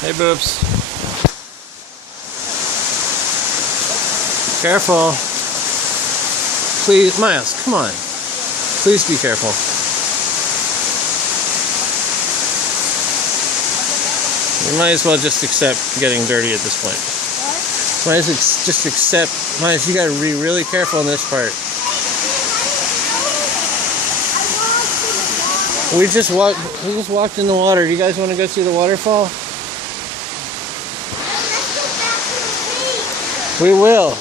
Hey, boobs. Careful. Please, Miles, come on. Please be careful. You might as well just accept getting dirty at this point. What? Might as well just accept. Miles, you gotta be really careful in this part. We just walked in the water. Do you guys want to go see the waterfall? Let's go back to the beach. We will.